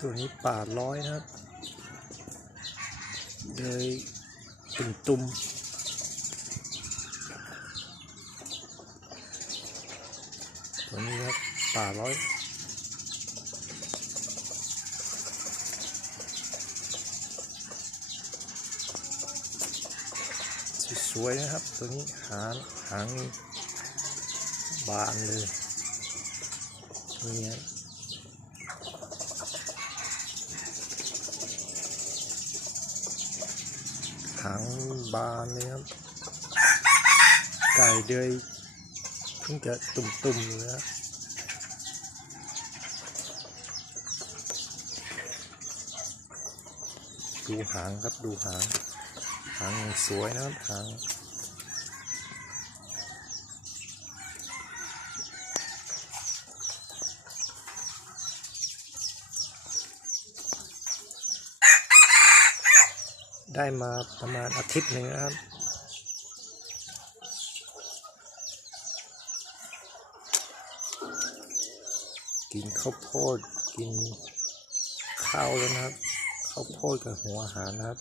ตัวนี้ป่าร้อยนะครับ เลยตุ่มตุ่มตัวนี้ครับป่าร้อยสวยนะครับ ตัวนี้หางหางบานเลยนี่ฮะ หางบานเลยครับ ไก่เดยเพิ่งจะตุ่มๆเลยู่นะดูหางครับดูหาง หางยังสวยนะครับหาง ได้มาประมาณอาทิตย์หนึ่งนะครับ กินข้าวโพดกินข้าวแล้วนะครับข้าวโพดกับหัวอาหารนะครับ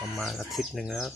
ประมาณอาทิตย์หนึ่งนะครับ